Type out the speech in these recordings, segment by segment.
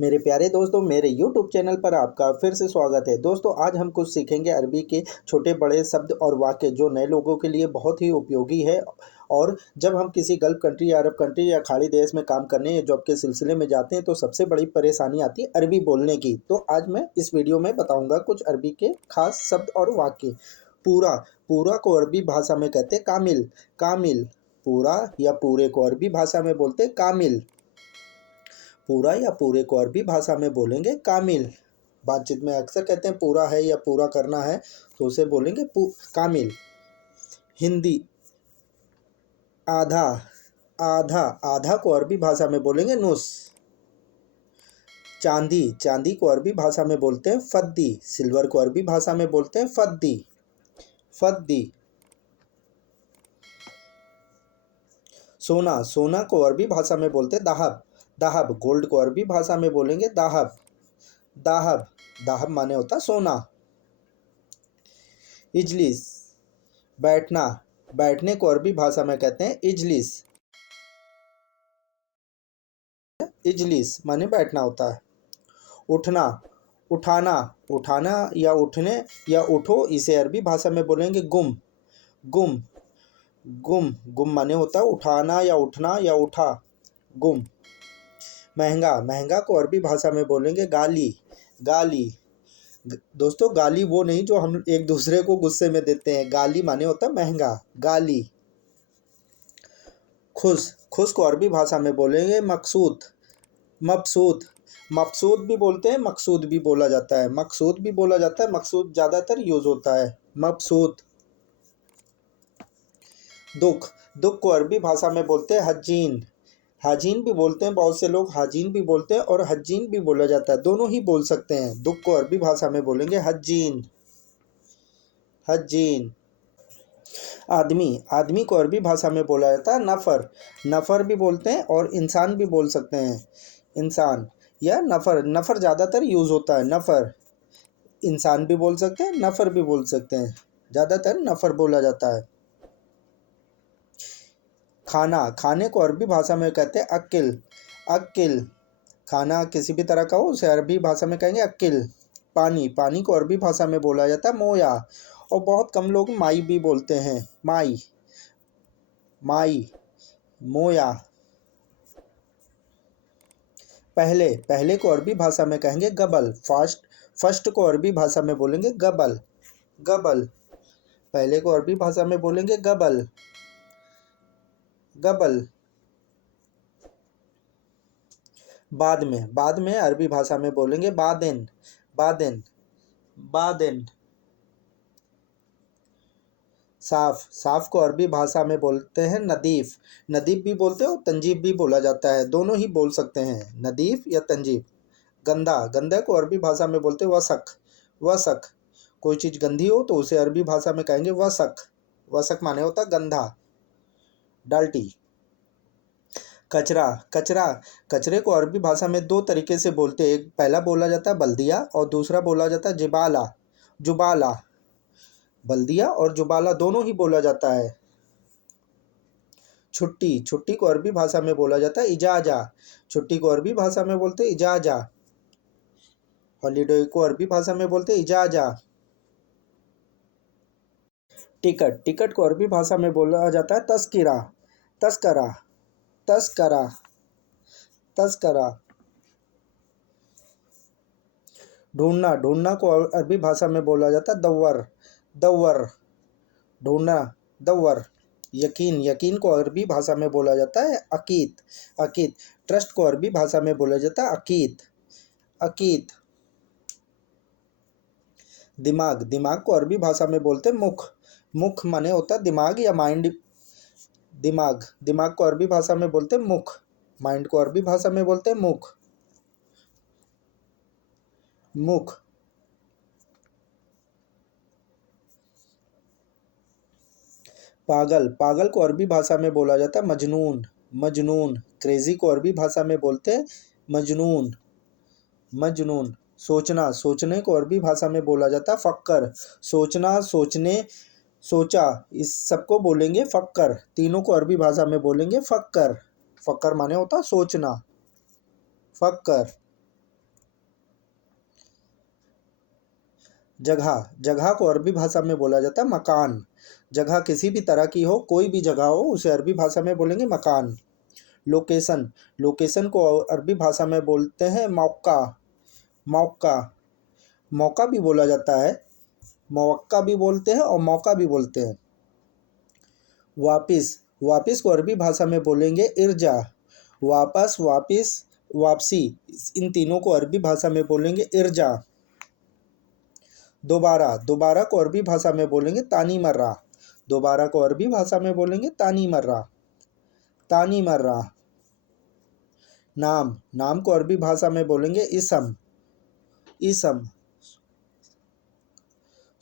मेरे प्यारे दोस्तों, मेरे YouTube चैनल पर आपका फिर से स्वागत है। दोस्तों, आज हम कुछ सीखेंगे अरबी के छोटे बड़े शब्द और वाक्य जो नए लोगों के लिए बहुत ही उपयोगी है। और जब हम किसी गल्फ़ कंट्री या अरब कंट्री या खाड़ी देश में काम करने या जॉब के सिलसिले में जाते हैं तो सबसे बड़ी परेशानी आती है अरबी बोलने की। तो आज मैं इस वीडियो में बताऊँगा कुछ अरबी के ख़ास शब्द और वाक्य। पूरा, पूरा को अरबी भाषा में कहते हैं कामिल, कामिल। पूरा या पूरे को अरबी भाषा में बोलते हैं कामिल। पूरा या पूरे को अरबी भाषा में बोलेंगे कामिल। बातचीत में अक्सर कहते हैं पूरा है या पूरा करना है तो उसे बोलेंगे कामिल। हिंदी, आधा, आधा, आधा को अरबी भाषा में बोलेंगे नुस। चांदी, चांदी को अरबी भाषा में बोलते हैं फद्दी। सिल्वर को अरबी भाषा में बोलते हैं फद्दी, फद्दी। सोना, सोना को अरबी भाषा में बोलते हैं दाहब, दाहब। गोल्ड को अरबी भाषा में बोलेंगे दाहब, दाहब। दाहब माने होता सोना। इजलिस, बैठना, बैठने को अरबी भाषा में कहते हैं इजलिस, इजलिस माने बैठना होता है। उठना, उठाना, उठाना या उठने या उठो, इसे अरबी भाषा में बोलेंगे गुम, गुम, गुम। गुम माने होता है उठाना या उठना या उठा, गुम। महंगा, महंगा को अरबी भाषा में बोलेंगे गाली, गाली। दोस्तों, गाली वो नहीं जो हम एक दूसरे को गुस्से में देते हैं, गाली माने होता है महंगा, गाली। खुश, खुश को अरबी भाषा में बोलेंगे मकसूद, मबसूत। मबसूत भी बोलते हैं, मकसूद भी बोला जाता है, मकसूद भी बोला जाता है, मकसूद ज़्यादातर यूज़ होता है, मबसूत। दुख, दुख को अरबी भाषा में बोलते हैं हजीन, हाजीन भी बोलते हैं, बहुत से लोग हाजीन भी बोलते हैं और हजीन भी बोला जाता है, दोनों ही बोल सकते हैं। दुख को अरबी भाषा में बोलेंगे हजीन, हजीन। आदमी, आदमी को अरबी भाषा में बोला जाता है नफ़र, नफ़र भी बोलते हैं और इंसान भी बोल सकते हैं, इंसान या नफ़र। नफ़र ज़्यादातर यूज़ होता है, नफ़र। इंसान भी बोल सकते हैं, नफ़र भी बोल सकते हैं, ज़्यादातर नफ़र बोला जाता है। खाना, खाने को अरबी भाषा में कहते हैं अक्ल, अक्ल। खाना किसी भी तरह का हो उसे अरबी भाषा में कहेंगे अक्ल। पानी, पानी को अरबी भाषा में बोला जाता है मोया। और बहुत कम लोग माई भी बोलते हैं, माई, माई, मोया। पहले, पहले को अरबी भाषा में कहेंगे गबल। फर्स्ट, फर्स्ट को अरबी भाषा में बोलेंगे गबल, गबल। पहले को अरबी भाषा में बोलेंगे गबल, गबल। बाद में, बाद में अरबी भाषा में बोलेंगे बादेन, बादेन, बादेन। साफ़, साफ़ को अरबी भाषा में बोलते हैं नदीफ़, नदीफ़ भी बोलते हैं और तंजीब भी बोला जाता है, दोनों ही बोल सकते हैं, नदीफ़ या तंजीब। गंदा, गंदा को अरबी भाषा में बोलते हैं वसक, वसक। कोई चीज़ गंदी हो तो उसे अरबी भाषा में कहेंगे वसक, वसक माने होता गंदा। डाल्टी। कचरा, कचरा, कचरे को अरबी भाषा में दो तरीके से बोलते हैं, एक पहला बोला जाता है बल्दिया और दूसरा बोला जाता है जिबाला, जुबाला। बल्दिया और जुबाला दोनों ही बोला जाता है। छुट्टी, छुट्टी को अरबी भाषा में बोला जाता है इजाज़ा, छुट्टी को अरबी भाषा में बोलते हैं इजाज़ा। हॉलीडे को अरबी भाषा में बोलते हैं इजाज़ा। टिकट, टिकट को अरबी भाषा में बोला जाता है तस्किरा, तस्करा, तस्करा, तस्करा। ढूंढना, ढूंढना को अरबी भाषा में बोला जाता है दव्वर, दव्वर, ढूंढना, दव्वर। यकीन, यकीन को अरबी भाषा में बोला जाता है अकीद, अकीद। ट्रस्ट को अरबी भाषा में बोला जाता है अकीद, अकीद। दिमाग, दिमाग को अरबी भाषा में बोलते हैं मुख, मुख माने होता है दिमाग या माइंड। दिमाग, दिमाग को अरबी भाषा में बोलते हैं मुख, माइंड को अरबी भाषा में बोलते हैं मुख, मुख। पागल, पागल को अरबी भाषा में बोला जाता है मजनून, मजनून। क्रेज़ी को अरबी भाषा में बोलते हैं मजनून, मजनून। सोचना, सोचने को अरबी भाषा में बोला जाता है फ़क्कर, सोचना, सोचने, सोचा, इस सबको बोलेंगे फ़क्कर। तीनों को अरबी भाषा में बोलेंगे फ़क्कर, फ़क्कर माने होता है सोचना, फ़क्कर। जगह, जगह को अरबी भाषा में बोला जाता है मकान। जगह किसी भी तरह की हो, कोई भी जगह हो, उसे अरबी भाषा में बोलेंगे मकान। लोकेशन, लोकेशन को अरबी भाषा में बोलते हैं मौका। मौका, मौका भी बोला जाता है, मौका भी बोलते हैं और मौका भी बोलते हैं। वापिस, वापिस को अरबी भाषा में बोलेंगे इर्जा। वापस, वापिस, वापसी, इन तीनों को अरबी भाषा में बोलेंगे इर्जा। दोबारा, दोबारा को अरबी भाषा में बोलेंगे तानी मर्रा। दोबारा को अरबी भाषा में बोलेंगे तानी मर्रा, तानी मर्रा। नाम, नाम को अरबी भाषा में बोलेंगे इसम, इसम।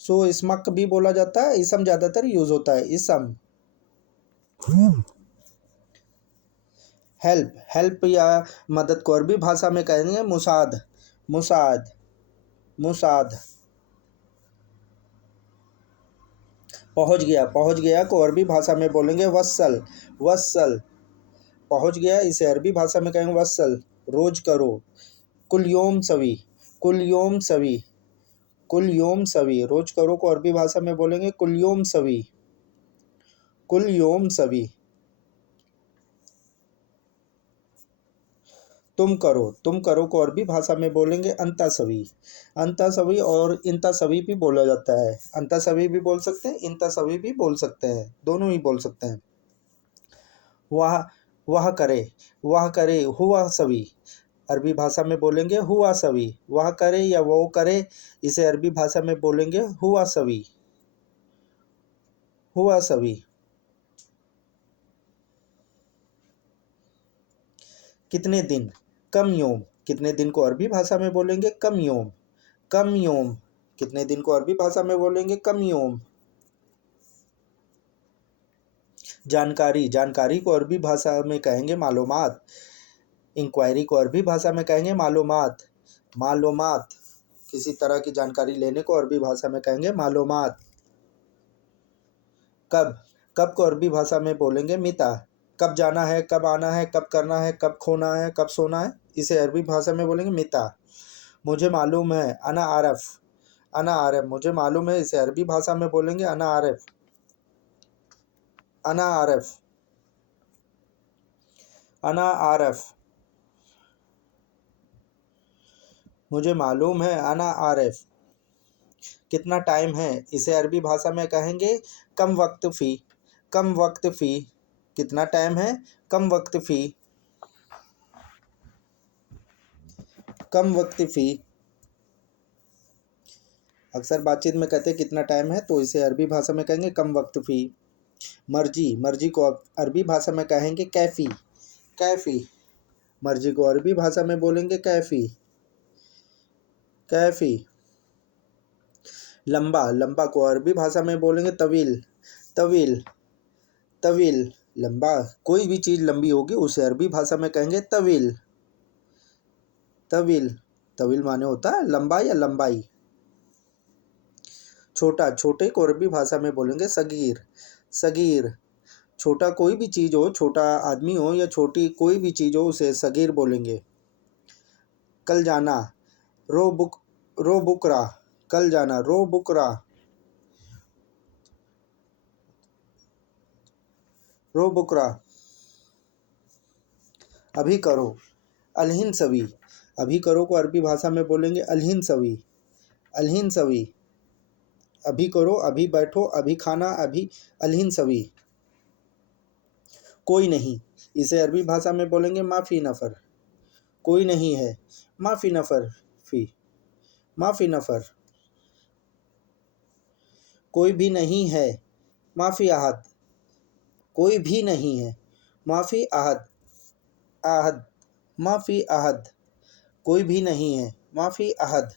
सो इसमक भी बोला जाता है, इसम ज़्यादातर यूज़ होता है, इसम। हेल्प, हेल्प या मदद को अरबी भाषा में कहेंगे मुसाद, मुसाद, मुसाद। पहुंच गया को अरबी भाषा में बोलेंगे वस्सल, वस्सल। पहुंच गया, इसे अरबी भाषा में कहेंगे वस्सल। रोज करो, कुल योम सवी, कुल योम सवी, कुल योम सवी। रोज करो को अरबी भाषा में बोलेंगे कुल योम सवी, कुल योम सवी। तुम करो को अरबी भाषा में बोलेंगे अंता सवी, अंता सवी। और इंता सवी भी बोला जाता है, अंता सवी भी बोल सकते हैं, इंता सवी भी बोल सकते हैं, दोनों ही बोल सकते हैं। वह, वह करे हुआ सवी, अरबी भाषा में बोलेंगे हुआ सवी। वह करे या वो करे, इसे अरबी भाषा में बोलेंगे हुआ सवी, हुआ सवी। कितने दिन, कम योम, कितने दिन को अरबी भाषा में बोलेंगे कम योम, कम योम। कितने दिन को अरबी भाषा में बोलेंगे कम योम। जानकारी, जानकारी को अरबी भाषा में कहेंगे मालूमात। इंक्वायरी को अरबी भाषा में कहेंगे मालूमात, मालूमात। किसी तरह की जानकारी लेने को अरबी भाषा में कहेंगे मालूमात। कब, कब को अरबी भाषा में बोलेंगे मिता। कब जाना है, कब आना है, कब करना है, कब खोना है, कब सोना है, इसे अरबी भाषा में बोलेंगे मिता। मुझे मालूम है, अना आरफ, अना आरफ। मुझे मालूम है, इसे अरबी भाषा में बोलेंगे अना आरफ, अना आरफ, अना आरफ। मुझे मालूम है, अना आरफ। कितना टाइम है, इसे अरबी भाषा में कहेंगे कम वक्त फ़ी, कम वक्त फ़ी। कितना टाइम है, कम वक्त फ़ी, कम वक्त फ़ी। अक्सर बातचीत में कहते हैं कितना टाइम है, तो इसे अरबी भाषा में कहेंगे कम वक्त फ़ी। मर्जी, मर्जी को अरबी भाषा में कहेंगे कैफ़ी, कैफ़ी। मर्जी को अरबी भाषा में बोलेंगे कैफ़ी, कैफ़ी। लंबा, लंबा को अरबी भाषा में बोलेंगे तवील, तवील, तवील। लंबा, कोई भी चीज़ लंबी होगी उसे अरबी भाषा में कहेंगे तवील, तवील। तवील माने होता है लंबा या लंबाई। छोटा, छोटे को अरबी भाषा में बोलेंगे सगीर, सगीर। छोटा कोई भी चीज़ हो, छोटा आदमी हो या छोटी कोई भी चीज़ हो, उसे सगीर बोलेंगे। कल जाना, रो बुक, रो बुकरा। कल जाना, रो बुकरा, रो बुकरा। अभी करो, अलहिन सवी। अभी करो को अरबी भाषा में बोलेंगे अलहिन सवी, अलहिन सवी। अभी करो, अभी बैठो, अभी खाना, अभी, अलहिन सवी। कोई नहीं, इसे अरबी भाषा में बोलेंगे माफ़ी नफ़र। कोई नहीं है, माफ़ी नफ़र, फ़ी, माफ़ी नफ़र। कोई भी नहीं है, माफ़ी आहद। कोई भी नहीं है, माफ़ी आहद, आहद, माफ़ी आहद। कोई भी नहीं है, माफ़ी आहद।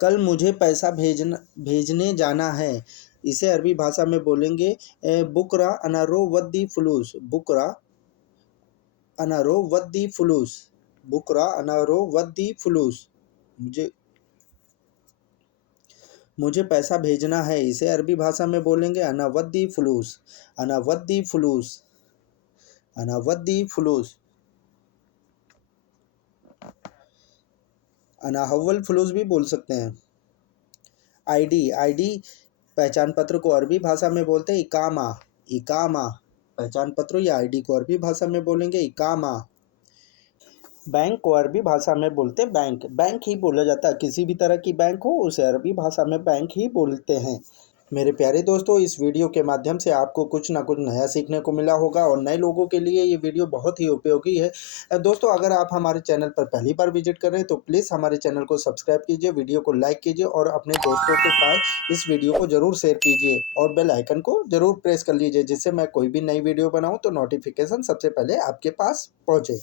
कल मुझे पैसा भेजने जाना है, इसे अरबी भाषा में बोलेंगे बुकरा अनारो वद्दी फुलूस, बुकरा अनारो वद्दी फुलूस, बुकरा अनारो वद्दी फुलूस। मुझे, मुझे पैसा भेजना है, इसे अरबी भाषा में बोलेंगे अनावद्दी फुलूस, अनावद्दी फुलूस। अनावद्दी फुलूस, अनाहव्वल फुलूस भी बोल सकते हैं। आईडी, आईडी पहचान पत्र को अरबी भाषा में बोलते हैं इकामा, इकामा पहचान पत्र या आईडी को अरबी भाषा में बोलेंगे इकामा। बैंक को अरबी भाषा में बोलते हैं बैंक, बैंक ही बोला जाता है, किसी भी तरह की बैंक हो उसे अरबी भाषा में बैंक ही बोलते हैं। मेरे प्यारे दोस्तों, इस वीडियो के माध्यम से आपको कुछ ना कुछ नया सीखने को मिला होगा और नए लोगों के लिए ये वीडियो बहुत ही उपयोगी है। दोस्तों, अगर आप हमारे चैनल पर पहली बार विजिट कर रहे हैं तो प्लीज़ हमारे चैनल को सब्सक्राइब कीजिए, वीडियो को लाइक कीजिए और अपने दोस्तों के पास इस वीडियो को ज़रूर शेयर कीजिए और बेल आइकन को ज़रूर प्रेस कर लीजिए, जिससे मैं कोई भी नई वीडियो बनाऊँ तो नोटिफिकेशन सबसे पहले आपके पास पहुँचे।